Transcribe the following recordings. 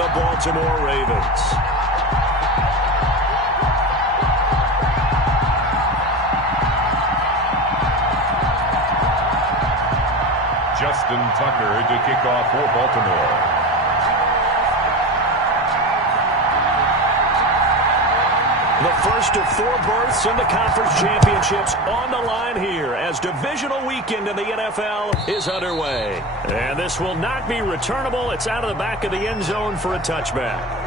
the Baltimore Ravens. Justin Tucker to kick off for Baltimore. The first of 4 berths in the conference championships on the line here as divisional weekend in the NFL is underway. And this will not be returnable. It's out of the back of the end zone for a touchback.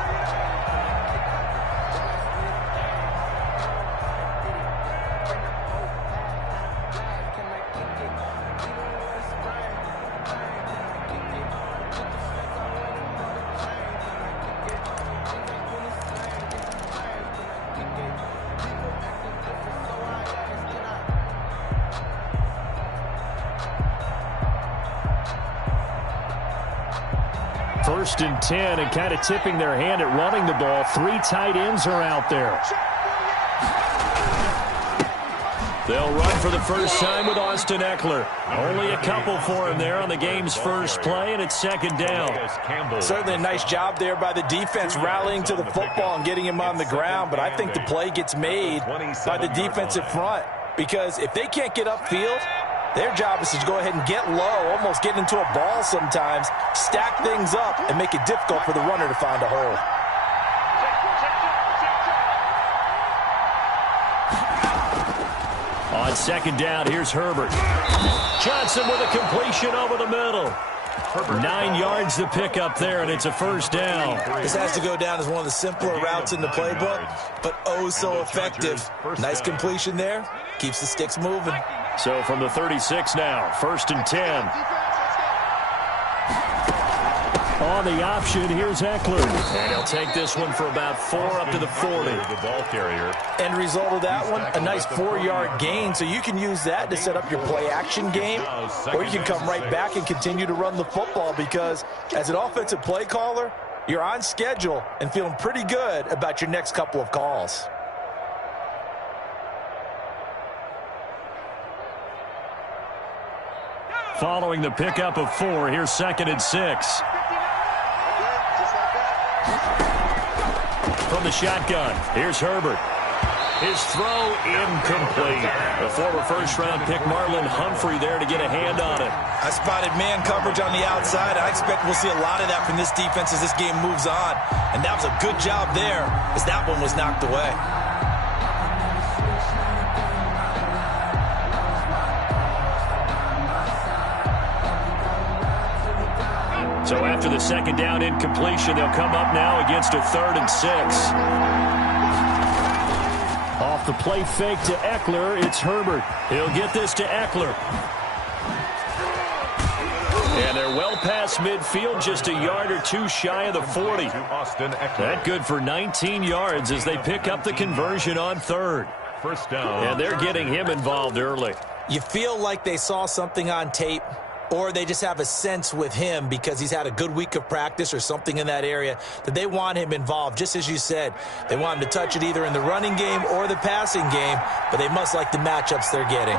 First and 10, and kind of tipping their hand at running the ball. 3 tight ends are out there. They'll run for the first time with Austin Eckler. Only a couple for him there on the game's first play, and it's second down. Certainly a nice job there by the defense rallying to the football and getting him on the ground, but I think the play gets made by the defensive front because if they can't get upfield, their job is to go ahead and get low, almost get into a ball sometimes, stack things up, and make it difficult for the runner to find a hole. On second down, here's Herbert. Johnson with a completion over the middle. 9 yards to pick up there, and it's a first down. This has to go down as one of the simpler routes in the playbook, but oh so effective. Nice completion there. Keeps the sticks moving. So from the 36 now, first and 10. On the option, here's Eckler. And he'll take this one for about 4 up to the 40. The ball carrier. End result of that one, a nice 4-yard gain. So you can use that to set up your play-action game, or you can come right back and continue to run the football because as an offensive play caller, you're on schedule and feeling pretty good about your next couple of calls. Following the pickup of 4, here's second and 6. From the shotgun, here's Herbert. His throw incomplete. The former first-round pick Marlon Humphrey there to get a hand on it. I spotted man coverage on the outside. I expect we'll see a lot of that from this defense as this game moves on. And that was a good job there as that one was knocked away. So after the second down incompletion, they'll come up now against a 3rd and 6. Off the play fake to Eckler, it's Herbert. He'll get this to Eckler. And they're well past midfield, just a yard or 2 shy of the 40. That good for 19 yards as they pick up the conversion on 3rd. First down. And they're getting him involved early. You feel like they saw something on tape, or they just have a sense with him because he's had a good week of practice or something in that area that they want him involved. Just as you said, they want him to touch it either in the running game or the passing game, but they must like the matchups they're getting.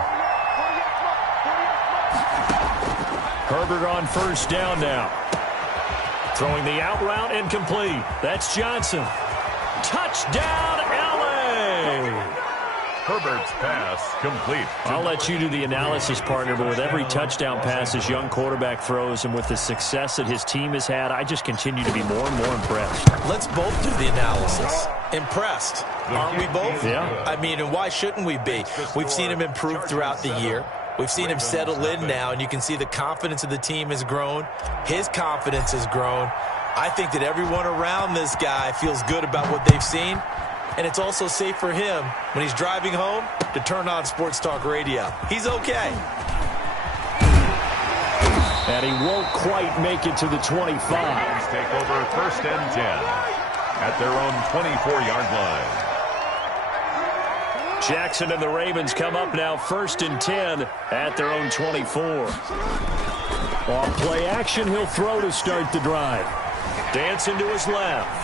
Herbert on first down now. Throwing the out route incomplete. That's Johnson. Touchdown, L.A. Herbert's pass complete. I'll let you do the analysis, partner, but with every touchdown pass his young quarterback throws and with the success that his team has had, I just continue to be more and more impressed. Let's both do the analysis. Impressed. Aren't we both? Yeah. I mean, and why shouldn't we be? We've seen him improve throughout the year. We've seen him settle in now, and you can see the confidence of the team has grown. His confidence has grown. I think that everyone around this guy feels good about what they've seen. And it's also safe for him when he's driving home to turn on Sports Talk Radio. He's okay. And he won't quite make it to the 25. Rams take over first and 10 at their own 24-yard line. Jackson and the Ravens come up now first and 10 at their own 24. On play action, he'll throw to start the drive. Dancing to his left.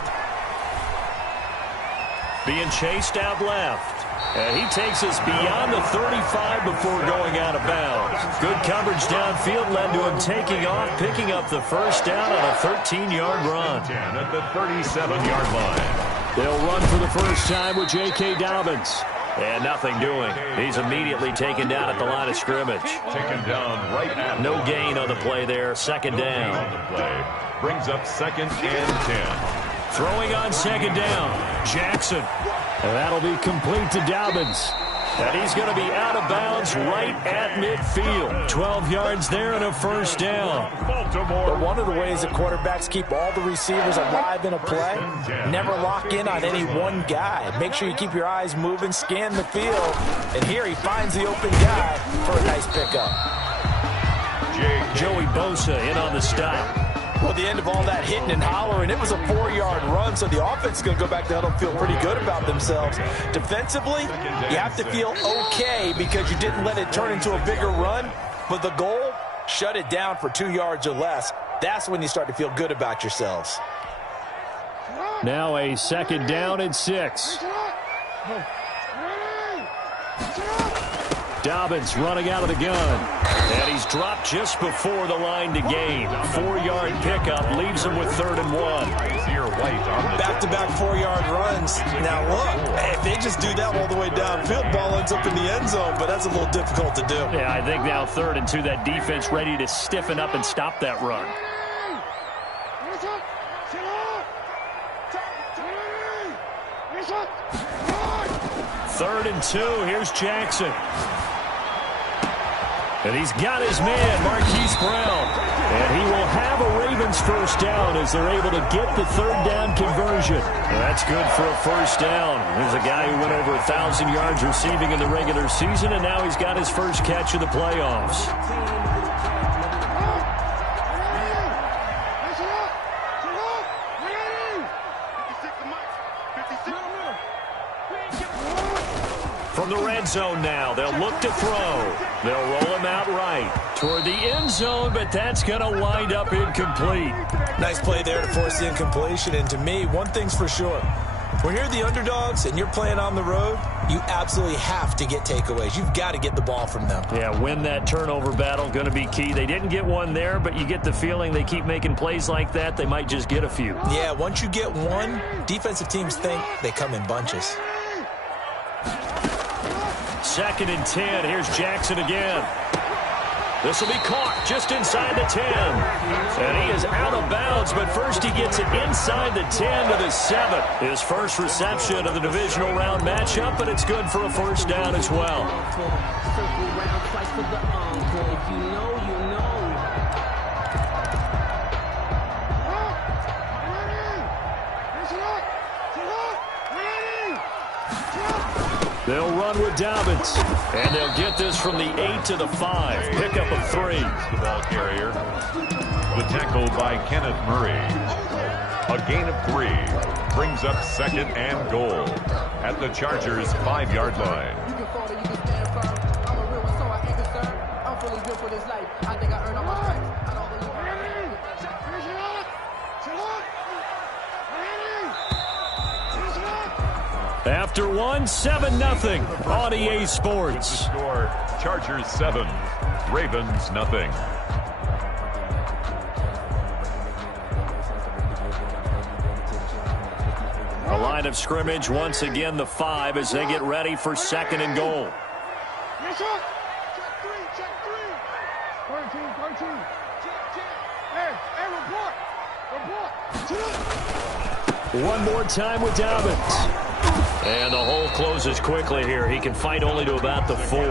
Being chased out left. And he takes us beyond the 35 before going out of bounds. Good coverage downfield led to him taking off, picking up the first down on a 13-yard run. At the 37-yard line. They'll run for the first time with J.K. Dobbins. And nothing doing. He's immediately taken down at the line of scrimmage. Taken down right at no gain on the play there. Second down. On the play. Brings up 2nd and 10. Throwing on 2nd down. Jackson. And that'll be complete to Dobbins. And he's going to be out of bounds right at midfield. 12 yards there and a first down. But one of the ways that quarterbacks keep all the receivers alive in a play, never lock in on any one guy. Make sure you keep your eyes moving, scan the field. And here he finds the open guy for a nice pickup. Joey Bosa in on the stop. Well, at the end of all that hitting and hollering, it was a 4-yard run, so the offense is going to go back down and feel pretty good about themselves. Defensively, you have to feel okay because you didn't let it turn into a bigger run, but the goal, shut it down for 2 yards or less. That's when you start to feel good about yourselves. Now a 2nd down and 6. Dobbins running out of the gun. And he's dropped just before the line to gain. 4-yard pickup leaves him with 3rd and 1. Back-to-back 4-yard runs. Now look, if they just do that all the way downfield, ball ends up in the end zone, but that's a little difficult to do. Yeah, I think now 3rd and 2, that defense ready to stiffen up and stop that run. Third and 2, here's Jackson. And he's got his man, Marquise Brown. And he will have a Ravens first down as they're able to get the 3rd down conversion. And that's good for a first down. There's a guy who went over 1,000 yards receiving in the regular season, and now he's got his first catch of the playoffs. From the red zone now, they'll look to throw. They'll roll him out right toward the end zone, but that's going to wind up incomplete. Nice play there to force the incompletion, and to me, one thing's for sure. When you're the underdogs and you're playing on the road, you absolutely have to get takeaways. You've got to get the ball from them. Yeah, win that turnover battle, going to be key. They didn't get one there, but you get the feeling they keep making plays like that, they might just get a few. Yeah, once you get one, defensive teams think they come in bunches. 2nd and 10. Here's Jackson again. This will be caught just inside the 10. And he is out of bounds, but first he gets it inside the 10 to the 7. His first reception of the divisional round matchup, but it's good for a first down as well. They'll run with Dobbins, and they'll get this from the 8 to the 5. Pickup of 3. The ball carrier. The tackle by Kenneth Murray. A gain of 3. Brings up 2nd and goal at the Chargers' 5-yard line. After one, 7-0 on EA Sports. The score, Chargers 7, Ravens nothing. A line of scrimmage once again, the 5 as they get ready for 2nd and goal. Yes, sir. Check 3, check 3. 13. Hey, report. One more time with Dobbins. And the hole closes quickly here. He can fight only to about the 4.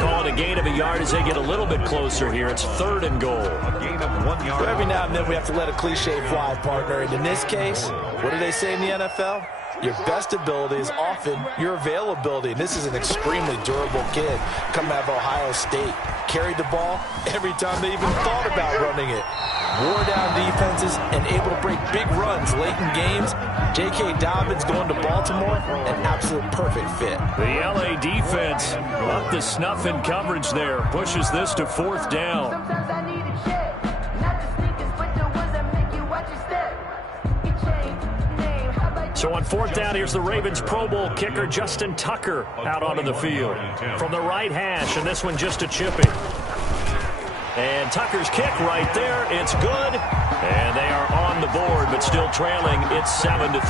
Call it a gain of a yard as they get a little bit closer here. It's 3rd and goal. A gain of 1 yard. So every now and then we have to let a cliche fly, partner. And in this case, what do they say in the NFL? Your best ability is often your availability. And this is an extremely durable kid coming out of Ohio State. Carried the ball every time they even thought about running it. Wore down defenses and able to break big runs late in games. J.K. Dobbins going to Baltimore, an absolute perfect fit. The L.A. defense up to snuff in coverage there. Pushes this to 4th down. Sometimes I need a check, not the sneakers, but the ones that make you watch your step. You change name, how about So on fourth down, here's the Ravens Pro Bowl kicker Justin Tucker out onto the field from the right hash, and this one just a chippy. And Tucker's kick right there. It's good. And they are on the board, but still trailing. It's 7-3.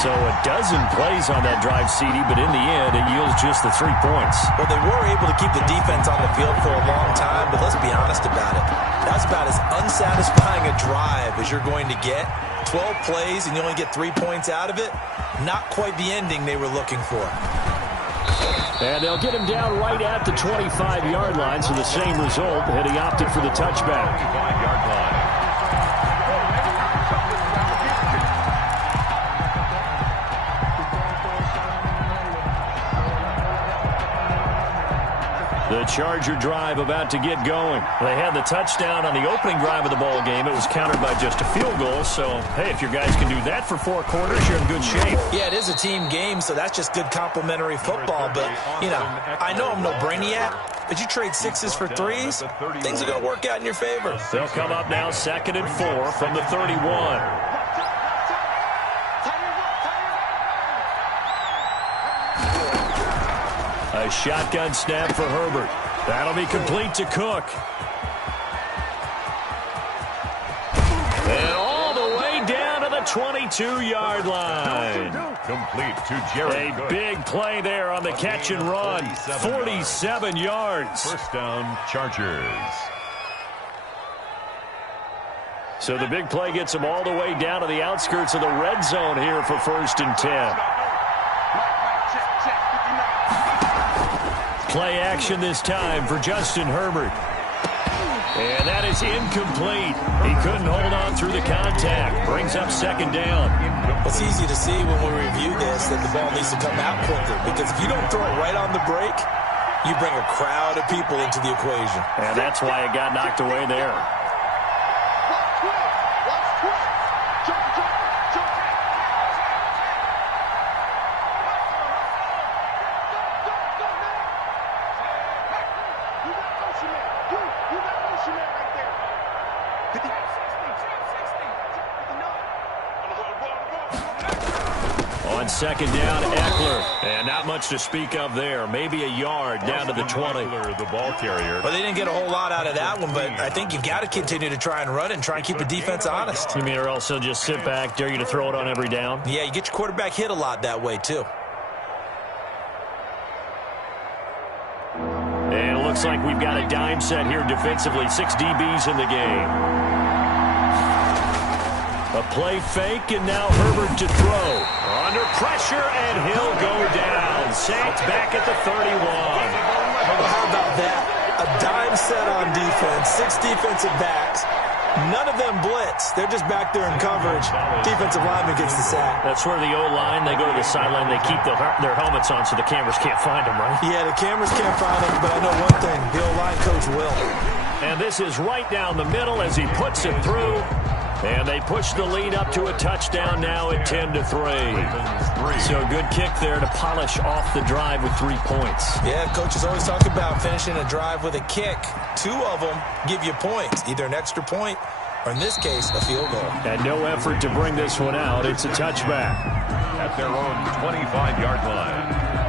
So a dozen plays on that drive, CD, but in the end, it yields just the 3 points. Well, they were able to keep the defense on the field for a long time, but let's be honest about it. That's about as unsatisfying a drive as you're going to get. 12 plays, and you only get 3 points out of it. Not quite the ending they were looking for. And they'll get him down right at the 25-yard line, so the same result, and he opted for the touchback. 25-yard line. The Charger drive about to get going. They had the touchdown on the opening drive of the ball game. It was countered by just a field goal. So, hey, if your guys can do that for 4 quarters, you're in good shape. Yeah, it is a team game, so that's just good complimentary football. But, you know, I know I'm no brainiac, but you trade 6s for 3s, things are going to work out in your favor. They'll come up now 2nd and 4 from the 31. A shotgun snap for Herbert. That'll be complete to Cook. And all the way down to the 22-yard line. Complete to Jared A Cook. big play there on the catch and run. 47 yards. First down, Chargers. So the big play gets them all the way down to the outskirts of the red zone here for 1st and 10. Play action this time for Justin Herbert. And that is incomplete. He couldn't hold on through the contact. Brings up 2nd down. It's easy to see when we review this that the ball needs to come out quicker, because if you don't throw it right on the break, you bring a crowd of people into the equation. And that's why it got knocked away there. On 2nd down, Eckler. And not much to speak of there. Maybe a yard down to the 20. The ball carrier. Well, they didn't get a whole lot out of that one, but I think you've got to continue to try and run and try and keep the defense honest. You mean or else they'll just sit back, dare you to throw it on every down? Yeah, you get your quarterback hit a lot that way, too. And it looks like we've got a dime set here defensively. 6 DBs in the game. A play fake, and now Herbert to throw. Under pressure, and he'll go down. Sacked back at the 31. Well, how about that? A dime set on defense, 6 defensive backs. None of them blitz. They're just back there in coverage. Defensive lineman gets the sack. That's where the O-line, they go to the sideline, they keep their helmets on so the cameras can't find them, right? Yeah, the cameras can't find them, but I know one thing. The O-line coach will. And this is right down the middle as he puts it through. And they push the lead up to a touchdown now at 10-3. So a good kick there to polish off the drive with 3 points. Yeah, coaches always talk about finishing a drive with a kick. 2 of them give you points, either an extra point or, in this case, a field goal. And no effort to bring this one out. It's a touchback. At their own 25-yard line.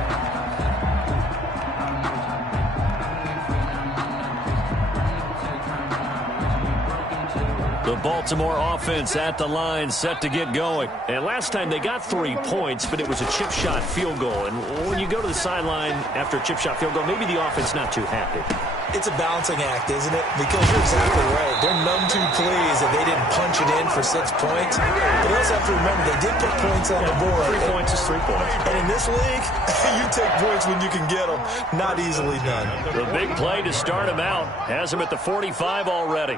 The Baltimore offense at the line, set to get going. And last time they got 3 points, but it was a chip shot field goal. And when you go to the sideline after a chip shot field goal, maybe the offense not too happy. It's a balancing act, isn't it? Because you're exactly right. They're none too pleased that they didn't punch it in for 6 points. But you also have to remember, they did put points on the board. 3 points is 3 points. And in this league, you take points when you can get them. Not easily done. The big play to start him out. Has him at the 45 already.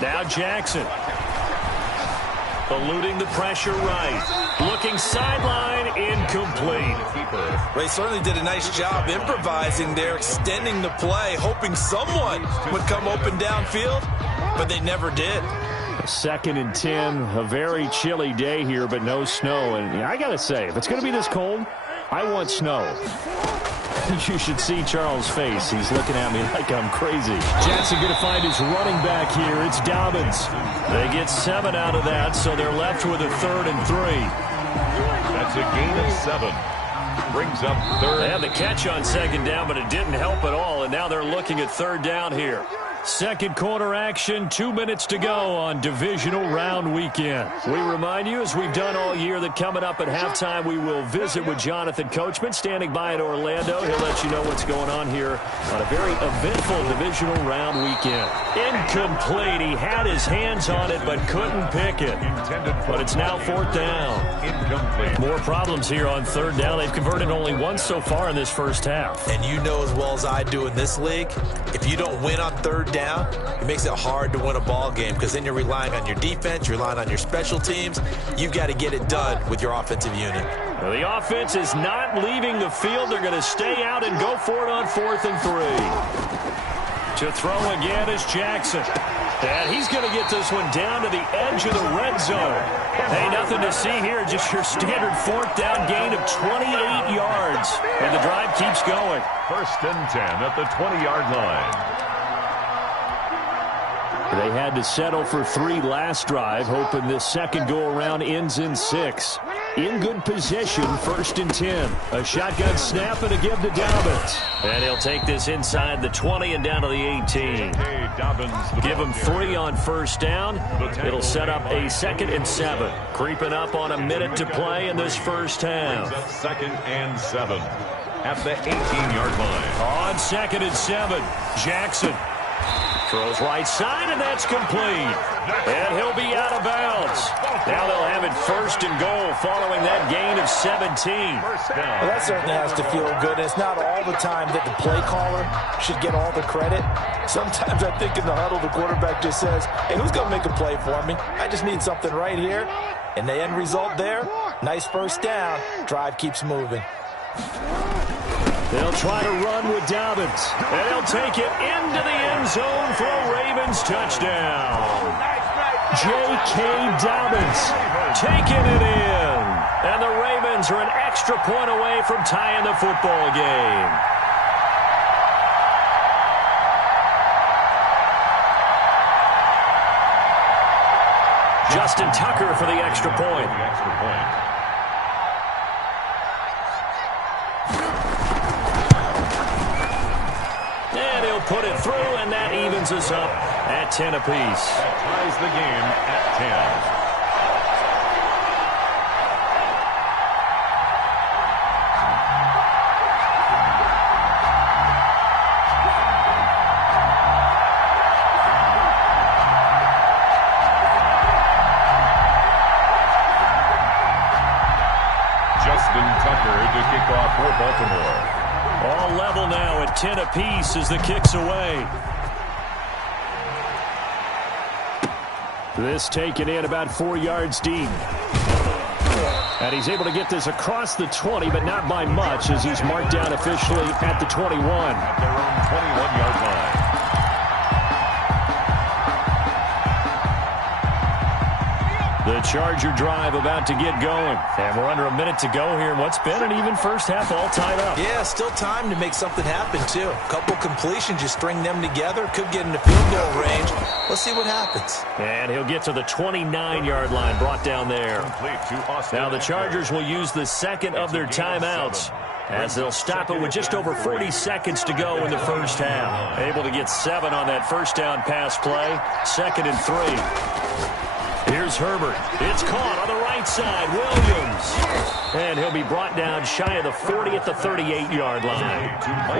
Now Jackson. Eluding the pressure right. Looking sideline, incomplete. They certainly did a nice job improvising there, extending the play, hoping someone would come open downfield, but they never did. 2nd and 10, a very chilly day here, but no snow. And I got to say, if it's going to be this cold, I want snow. You should see Charles' face. He's looking at me like I'm crazy. Jackson going to find his running back here. It's Dobbins. They get 7 out of that, so they're left with a 3rd and 3. That's a gain of 7. Brings up 3rd. They had the catch on 2nd down, but it didn't help at all, and now they're looking at 3rd down here. Second quarter action, 2 minutes to go on divisional round weekend. We remind you, as we've done all year, that coming up at halftime, we will visit with Jonathan Coachman, standing by in Orlando. He'll let you know what's going on here on a very eventful divisional round weekend. Incomplete. He had his hands on it, but couldn't pick it. But it's now 4th down. Incomplete. More problems here on 3rd down. They've converted only once so far in this first half. And you know as well as I do in this league, if you don't win on 3rd down, it makes it hard to win a ball game because then you're relying on your defense, you're relying on your special teams. You've got to get it done with your offensive unit. Well, the offense is not leaving the field. They're going to stay out and go for it on 4th and 3. To throw again is Jackson. And he's going to get this one down to the edge of the red zone. Hey, nothing to see here, just your standard 4th down gain of 28 yards. And the drive keeps going. 1st and 10 at the 20-yard line. They had to settle for 3 last drive, hoping this second go-around ends in 6. In good position, 1st and 10. A shotgun snap and a give to Dobbins. And he'll take this inside the 20 and down to the 18. Give him 3 on 1st down. It'll set up a 2nd and 7. Creeping up on a minute to play in this first half. 2nd and 7 at the 18-yard line. On 2nd and 7, Jackson throws right side, and that's complete. And he'll be out of bounds. Now they'll have it 1st and goal following that gain of 17. Well, that certainly has to feel good. It's not all the time that the play caller should get all the credit. Sometimes I think in the huddle, the quarterback just says, hey, who's going to make a play for me? I just need something right here. And the end result there, nice 1st down. Drive keeps moving. They'll try to run with Dobbins, and he'll take it into the end zone for a Ravens touchdown. J.K. Dobbins taking it in, and the Ravens are an extra point away from tying the football game. Justin Tucker for the extra point. Put it through, and that evens us up at 10 apiece. That ties the game at 10. Justin Tucker to kick off for Baltimore. All level now at 10 apiece as the kick's away. This taken in about 4 yards deep. And he's able to get this across the 20, but not by much, as he's marked down officially at the 21. At their own 21-yard line. The Charger drive about to get going. And we're under a minute to go here. What's been an even first half all tied up. Yeah, still time to make something happen, too. A couple completions, you string them together. Could get into field goal range. Let's see what happens. And he'll get to the 29-yard line, brought down there. Now the Chargers will use the second of their timeouts, as they'll stop it with just over 40 seconds to go in the first half. Able to get 7 on that first down pass play. 2nd and 3. Here's Herbert. It's caught on the right side. Williams. And he'll be brought down shy of the 40 at the 38-yard line.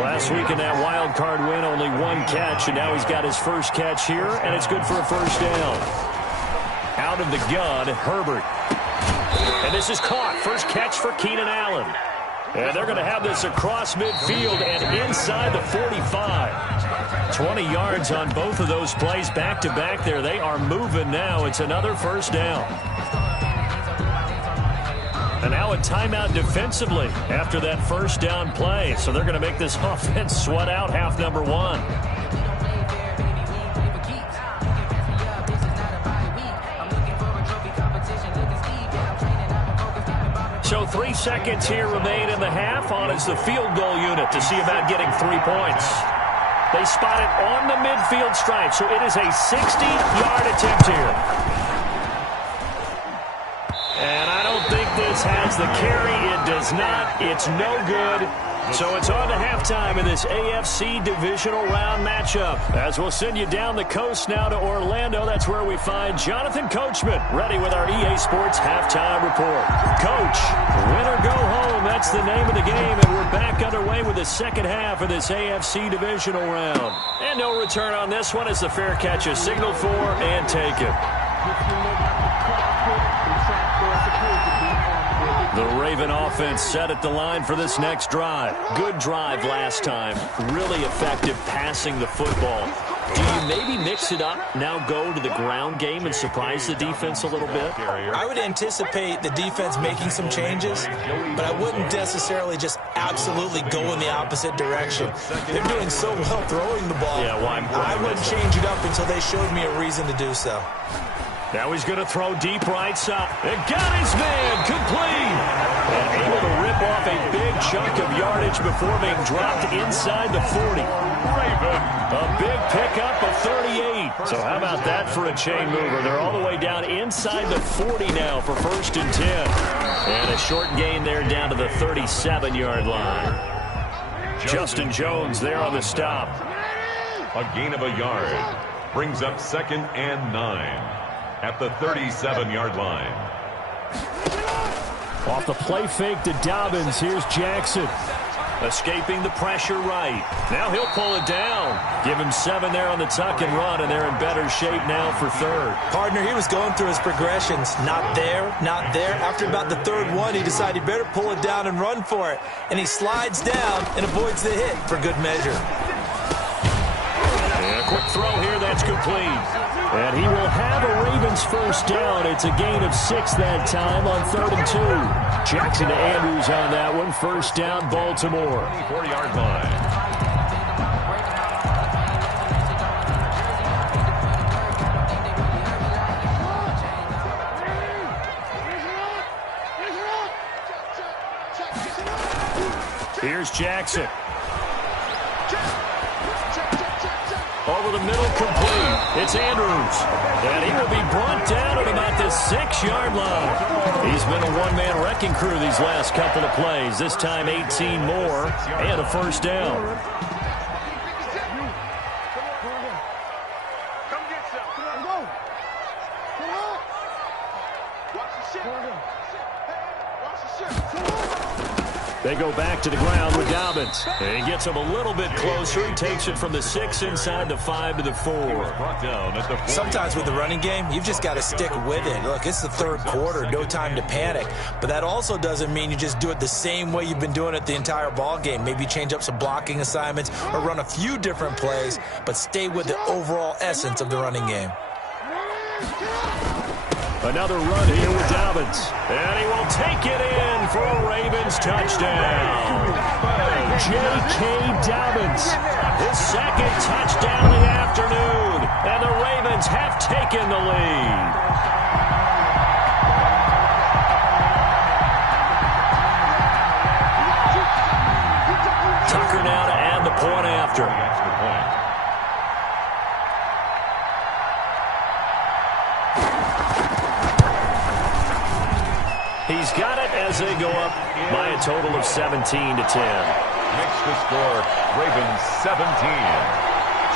Last week in that wild card win, only 1 catch, and now he's got his first catch here, and it's good for a first down. Out of the gun, Herbert. And this is caught. First catch for Keenan Allen. And they're going to have this across midfield and inside the 45. 20 yards on both of those plays back-to-back there. They are moving now. It's another first down. And now a timeout defensively after that first down play. So they're going to make this offense sweat out half number 1. So 3 seconds here remain in the half. On is the field goal unit to see about getting 3 points. They spot it on the midfield stripe, so it is a 60-yard attempt here. And I don't think this has the carry. It does not. It's no good. So it's on to halftime in this AFC divisional round matchup. As we'll send you down the coast now to Orlando, that's where we find Jonathan Coachman, ready with our EA Sports halftime report. Coach, win or go home, that's the name of the game, and we're back underway with the second half of this AFC divisional round. And no return on this one as the fair catch is signaled for and taken. The Raven offense set at the line for this next drive. Good drive last time. Really effective passing the football. Do you maybe mix it up, now go to the ground game and surprise the defense a little bit? I would anticipate the defense making some changes, but I wouldn't necessarily just absolutely go in the opposite direction. They're doing so well throwing the ball. Yeah, why I wouldn't change it up until they showed me a reason to do so. Now he's going to throw deep right side. And got his man complete. And able to rip off a big chunk of yardage before being dropped inside the 40. Raven. A big pickup of 38. So how about that for a chain mover? They're all the way down inside the 40 now for 1st and 10. And a short gain there down to the 37-yard line. Justin Jones there on the stop. A gain of a yard. Brings up 2nd and 9. At the 37-yard line. Off the play fake to Dobbins. Here's Jackson. Escaping the pressure right. Now he'll pull it down. Give him 7 there on the tuck and run, and they're in better shape now for 3rd. Partner, he was going through his progressions. Not there, not there. After about the 3rd one, he decided he better pull it down and run for it. And he slides down and avoids the hit for good measure. And a quick throw here, that's complete. And he will have a Ravens 1st down. It's a gain of 6 that time on 3rd and 2. Jackson to Andrews on that one. 1st down, Baltimore. 4-yard line. Here's Jackson. Over the middle, complete. It's Andrews. And he will be brought down at about the 6-yard line. He's been a one-man wrecking crew these last couple of plays. This time 18 more and a 1st down. They go back to the ground with Dobbins. And he gets him a little bit closer. He takes it from the 6 inside the 5 to the 4. Sometimes with the running game, you've just got to stick with it. Look, it's the 3rd quarter, no time to panic. But that also doesn't mean you just do it the same way you've been doing it the entire ball game. Maybe change up some blocking assignments or run a few different plays, but stay with the overall essence of the running game. Another run here with Dobbins. And he will take it in for a Ravens touchdown. J.K. Dobbins, his 2nd touchdown of the afternoon. And the Ravens have taken the lead. Tucker now to add the point after. He's got it as they go up by a total of 17 to 10. Makes the score Ravens 17,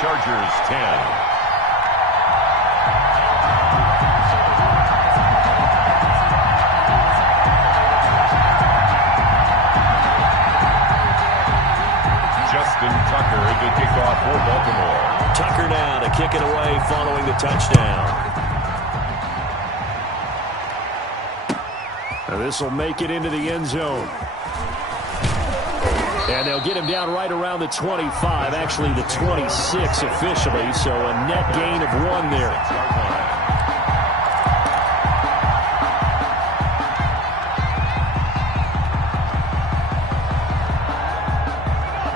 Chargers 10. Justin Tucker to kick off for Baltimore. Tucker now to kick it away following the touchdown. This will make it into the end zone. And they'll get him down right around the 25, actually the 26 officially, so a net gain of 1 there.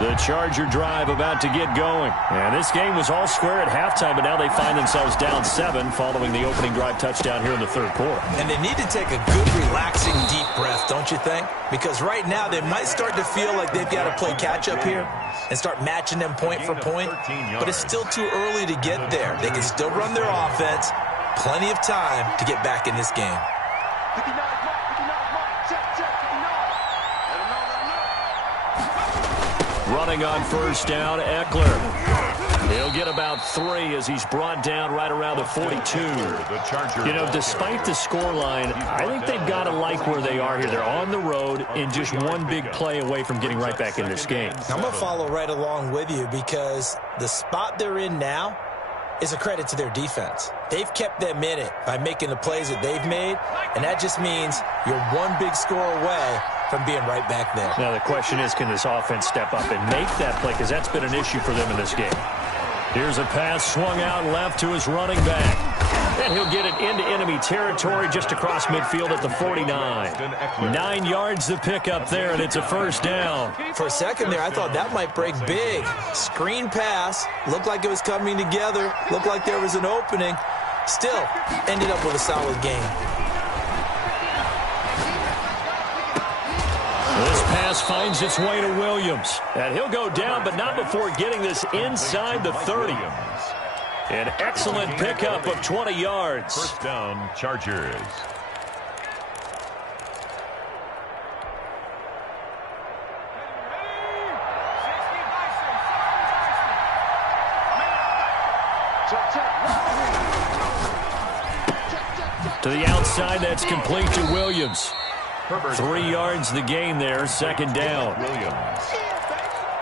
The Charger drive about to get going. And this game was all square at halftime, but now they find themselves down 7 following the opening drive touchdown here in the third quarter. And they need to take a good, relaxing, deep breath, don't you think? Because right now they might start to feel like they've got to play catch-up here and start matching them point for point. But it's still too early to get there. They can still run their offense. Plenty of time to get back in this game. Running on first down, Eckler. He'll get about 3 as he's brought down right around the 42. You know, despite the scoreline, I think they've got to like where they are here. They're on the road and just one big play away from getting right back in this game. I'm going to follow right along with you because the spot they're in now is a credit to their defense. They've kept them in it by making the plays that they've made, and that just means you're one big score away from being right back there. Now the question is, can this offense step up and make that play? Because that's been an issue for them in this game. Here's a pass swung out left to his running back. And he'll get it into enemy territory just across midfield at the 49. 9 yards to pick up there, and it's a first down. For a second there, I thought that might break big. Screen pass. Looked like it was coming together. Looked like there was an opening. Still, ended up with a solid game. This pass finds its way to Williams. And he'll go down, but not before getting this inside the 30. An excellent pickup of 20 yards. First down, Chargers. To the outside, that's complete to Williams. 3 yards the gain there, second down. Williams.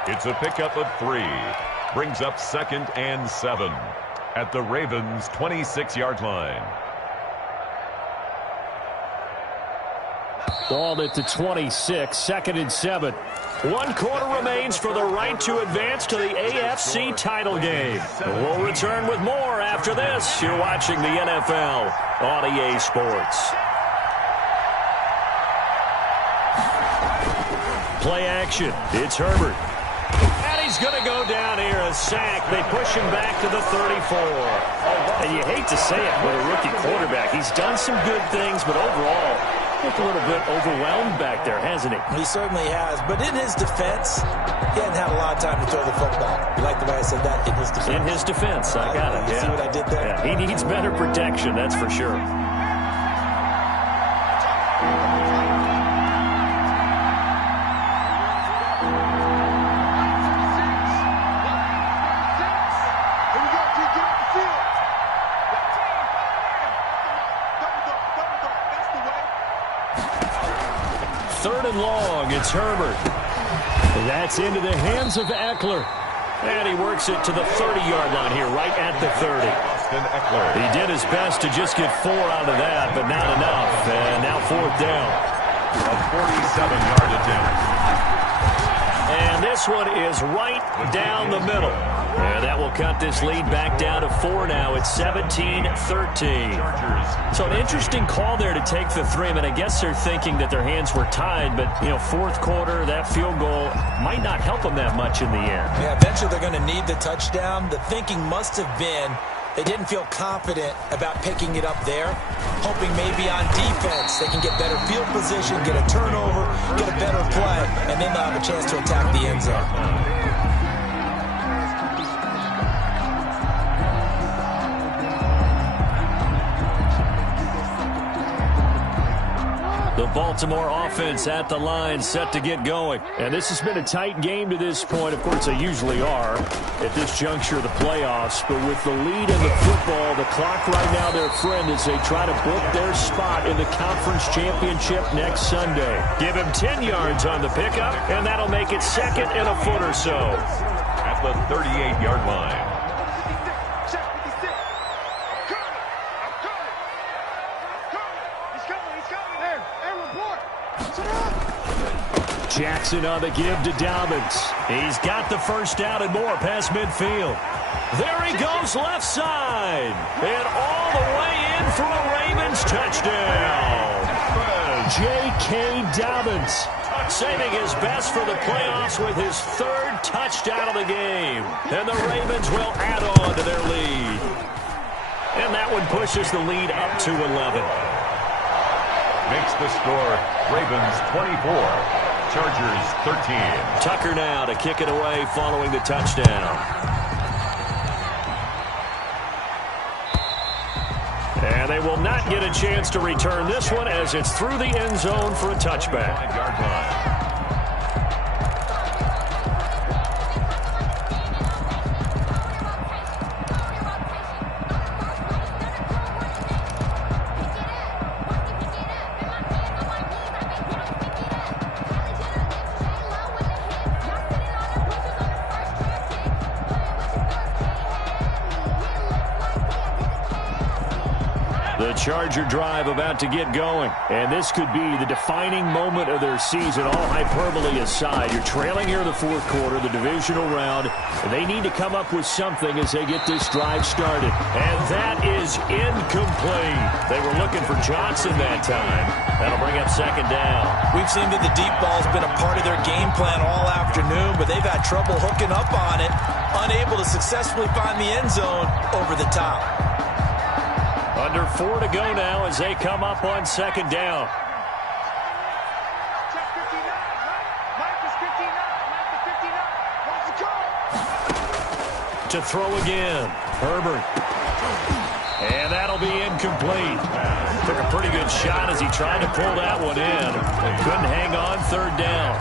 It's a pickup of 3. Brings up 2nd and 7 at the Ravens' 26-yard line. Ball at the 26, 2nd and 7. 1 quarter remains for the right to advance to the AFC title game. We'll return with more after this. You're watching the NFL on EA Sports. Play action. It's Herbert. And he's going to go down here, a sack. They push him back to the 34. And you hate to say it with a rookie quarterback. He's done some good things, but overall, looked a little bit overwhelmed back there, hasn't he? He certainly has. But in his defense, he hadn't had a lot of time to throw the football. You like the way I said that? In his defense. In his defense. I got it. You see what I did there? Yeah, he needs better protection, that's for sure. Third and long, it's Herbert. That's into the hands of Eckler. And he works it to the 30-yard line here, right at the 30. He did his best to just get 4 out of that, but not enough. And now 4th down. A 47-yard attempt. And this one is right down the middle. And that will cut this lead back down to 4 now. It's 17-13. So an interesting call there to take the 3. I mean, I guess they're thinking that their hands were tied, but, you know, 4th quarter, that field goal might not help them that much in the end. Yeah, eventually they're going to need the touchdown. The thinking must have been they didn't feel confident about picking it up there, hoping maybe on defense they can get better field position, get a turnover, get a better play, and then they'll have a chance to attack the end zone. The Baltimore offense at the line, set to get going. And this has been a tight game to this point. Of course, they usually are at this juncture of the playoffs. But with the lead in the football, the clock right now their friend as they try to book their spot in the conference championship next Sunday. Give him 10 yards on the pickup, and that'll make it 2nd and a foot or so. At the 38-yard line. Jackson on the give to Dobbins. He's got the first down and more past midfield. There he goes left side. And all the way in for a Ravens touchdown. J.K. Dobbins. saving his best for the playoffs with his third touchdown of the game. And the Ravens will add on to their lead. And that one pushes the lead up to 11. Makes the score Ravens 24, Chargers 13. Tucker now to kick it away following the touchdown. And they will not get a chance to return this one as it's through the end zone for a touchback. 5-yard line. The Charger drive about to get going. And this could be the defining moment of their season, all hyperbole aside. You're trailing here in the fourth quarter, the divisional round. And they need to come up with something as they get this drive started. And that is incomplete. They were looking for Johnson that time. That'll bring up second down. We've seen that the deep ball's been a part of their game plan all afternoon, but they've had trouble hooking up on it, unable to successfully find the end zone over the top. Under 4 to go now as they come up on second down. To throw again. Herbert. And that'll be incomplete. Took a pretty good shot as he tried to pull that one in. Couldn't hang on third down.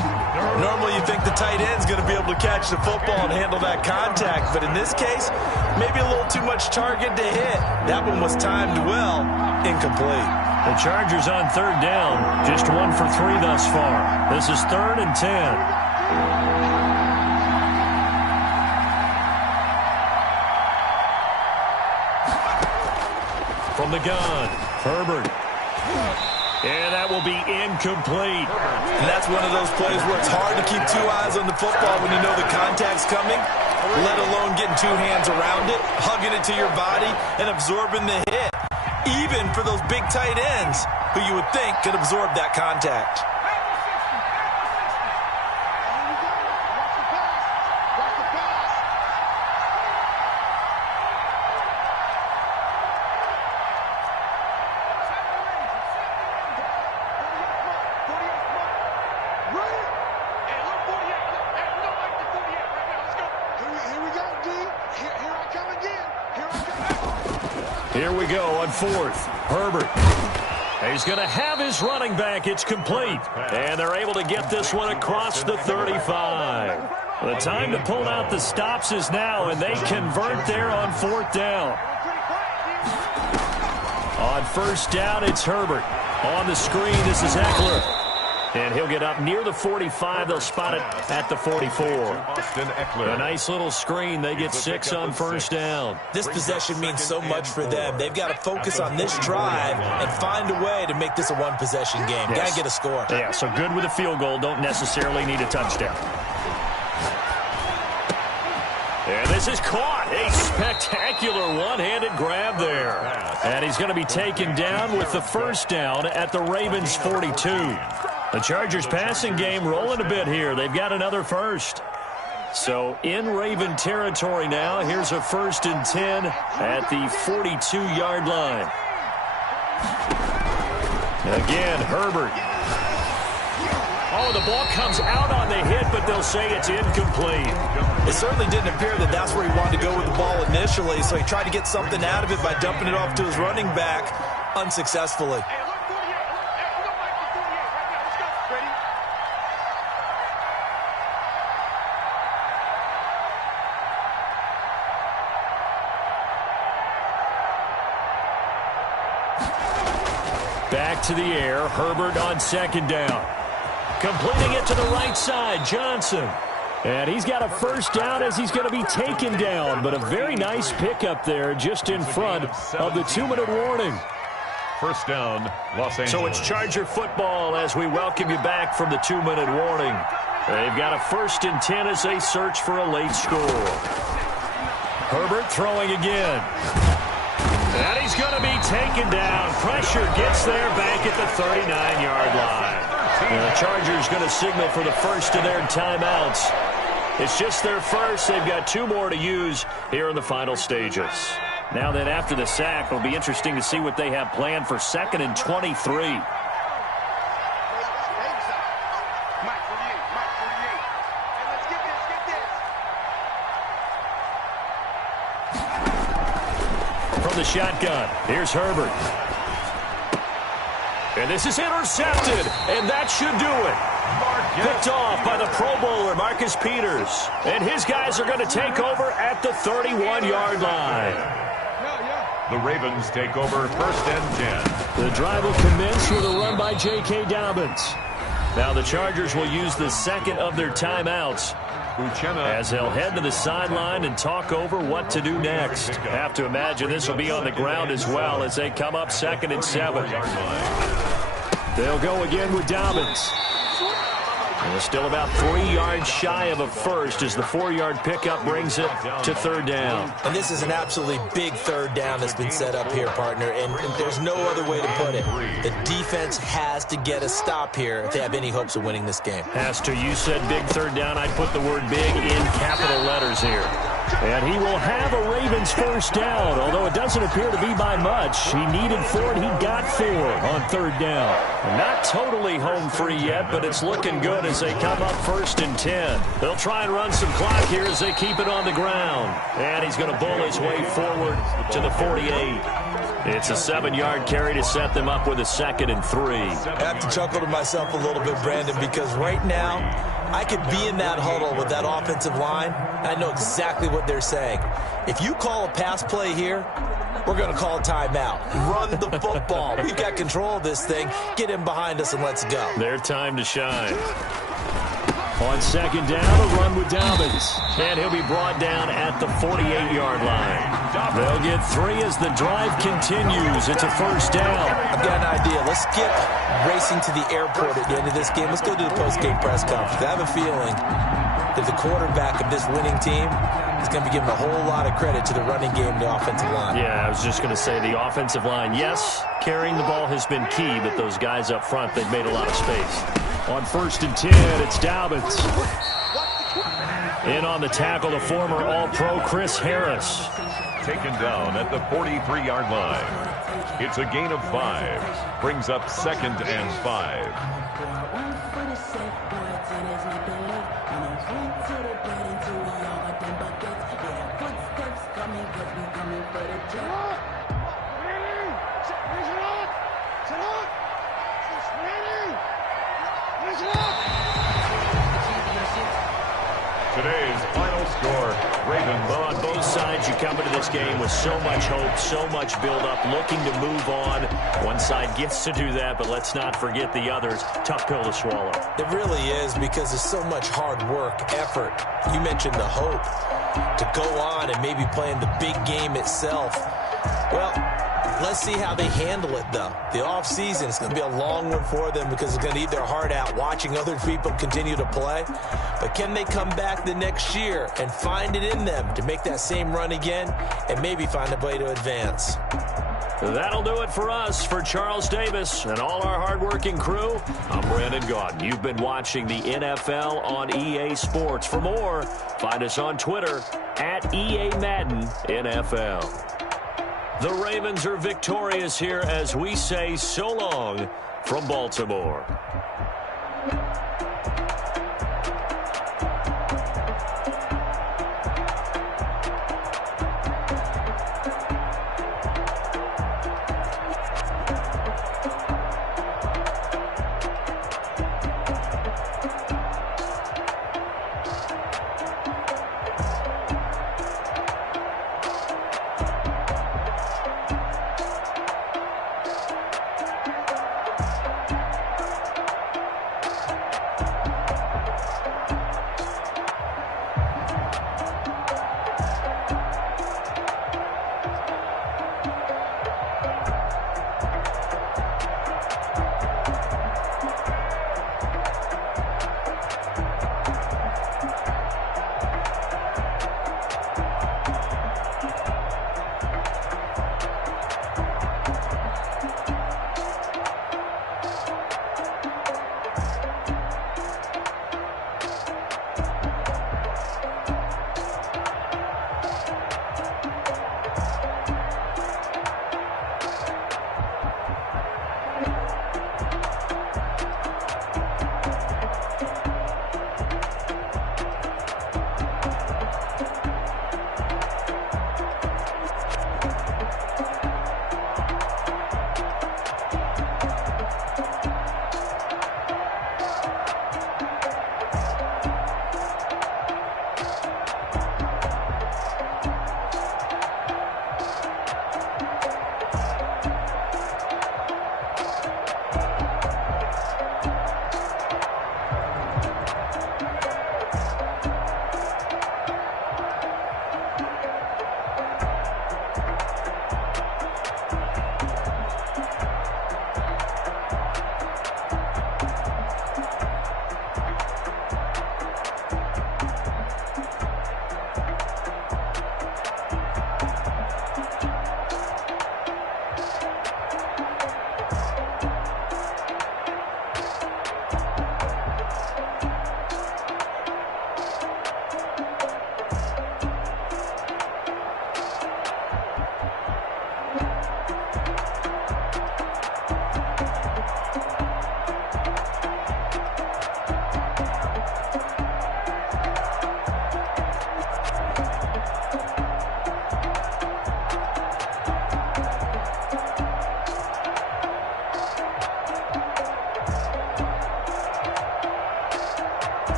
Normally you think the tight end's going to be able to catch the football and handle that contact, but in this case, maybe a little too much target to hit. That one was timed well, incomplete. The Chargers on third down, just 1 for 3 thus far. This is 3rd and 10. From the gun, Herbert. And that will be incomplete. And that's one of those plays where it's hard to keep 2 eyes on the football when you know the contact's coming, let alone getting 2 hands around it, hugging it to your body, and absorbing the hit. Even for those big tight ends who you would think could absorb that contact. Here we go on 4th. Herbert. He's going to have his running back. It's complete. And they're able to get this one across the 35. The time to pull out the stops is now, and they convert there on 4th down. On 1st down, it's Herbert. On the screen, this is Eckler. And he'll get up near the 45. They'll spot it at the 44. A nice little screen. They get 6 on 1st down. This possession means so much for them. They've got to focus on this drive and find a way to make this a one-possession game. Yes. Got to get a score. Yeah, so good with a field goal. Don't necessarily need a touchdown. And this is caught. A spectacular one-handed grab there. And he's going to be taken down with the 1st down at the Ravens' 42. The Chargers passing game rolling a bit here. They've got another 1st. So in Raven territory now. Here's a 1st and 10 at the 42-yard line. Again, Herbert. Oh, the ball comes out on the hit, but they'll say it's incomplete. It certainly didn't appear that that's where he wanted to go with the ball initially, so he tried to get something out of it by dumping it off to his running back unsuccessfully. Back to the air, Herbert on 2nd down. Completing it to the right side, Johnson. And he's got a 1st down as he's going to be taken down. But a very nice pickup there just in front of the 2-minute warning. 1st down, Los Angeles. So it's Charger football as we welcome you back from the 2-minute warning. They've got a 1st and 10 as they search for a late score. Herbert throwing again. And he's going to be taken down. Pressure gets there back at the 39-yard line. And the Chargers going to signal for the first of their timeouts. It's just their first. They've got 2 more to use here in the final stages. Now then, after the sack, it'll be interesting to see what they have planned for 2nd and 23. From the shotgun, here's Herbert. And this is intercepted, and that should do it. Picked off by the Pro Bowler, Marcus Peters. And his guys are going to take over at the 31-yard line. The Ravens take over 1st and 10. The drive will commence with a run by J.K. Dobbins. Now the Chargers will use the second of their timeouts as they'll head to the sideline and talk over what to do next. Have to imagine this will be on the ground as well as they come up 2nd and 7. They'll go again with Dobbins. And they're still about 3 yards shy of a first as the 4-yard pickup brings it to 3rd down. And this is an absolutely big 3rd down that's been set up here, partner, and there's no other way to put it. The defense has to get a stop here if they have any hopes of winning this game. Has to. You said big 3rd down. I'd put the word big in capital letters here. And he will have a Ravens first down, although it doesn't appear to be by much. He needed 4, and he got 4 on 3rd down. Not totally home free yet, but it's looking good as they come up 1st and 10. They'll try and run some clock here as they keep it on the ground. And he's going to bull his way forward to the 48. It's a 7-yard carry to set them up with a 2nd and 3. I have to chuckle to myself a little bit, Brandon, because right now I could be in that huddle with that offensive line. I know exactly what they're saying. If you call a pass play here, we're going to call a timeout. Run the football. We've got control of this thing. Get him behind us and let's go. Their time to shine. On 2nd down, a run with Dobbins. And he'll be brought down at the 48-yard line. They'll get 3 as the drive continues. It's a first down. I've got an idea. Let's skip racing to the airport at the end of this game. Let's go to the post-game press conference. I have a feeling that the quarterback of this winning team is going to be given a whole lot of credit to the running game and the offensive line. Yeah, I was just going to say the offensive line, yes, carrying the ball has been key, but those guys up front, they've made a lot of space. On 1st and 10, it's Dobbins. In on the tackle, the former All-Pro Chris Harris. Taken down at the 43-yard line. It's a gain of 5. Brings up 2nd and 5. Today's final score, Ravens. Well, on both sides, you come into this game with so much hope, so much build-up, looking to move on. One side gets to do that, but let's not forget the others. Tough pill to swallow. It really is because there's so much hard work, effort. You mentioned the hope to go on and maybe play in the big game itself. Well, let's see how they handle it, though. The offseason is going to be a long one for them because they're going to eat their heart out watching other people continue to play. But can they come back the next year and find it in them to make that same run again and maybe find a way to advance? That'll do it for us. For Charles Davis and all our hardworking crew, I'm Brandon Gaudin. You've been watching the NFL on EA Sports. For more, find us on Twitter at EA Madden NFL. The Ravens are victorious here as we say so long from Baltimore.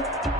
Hey.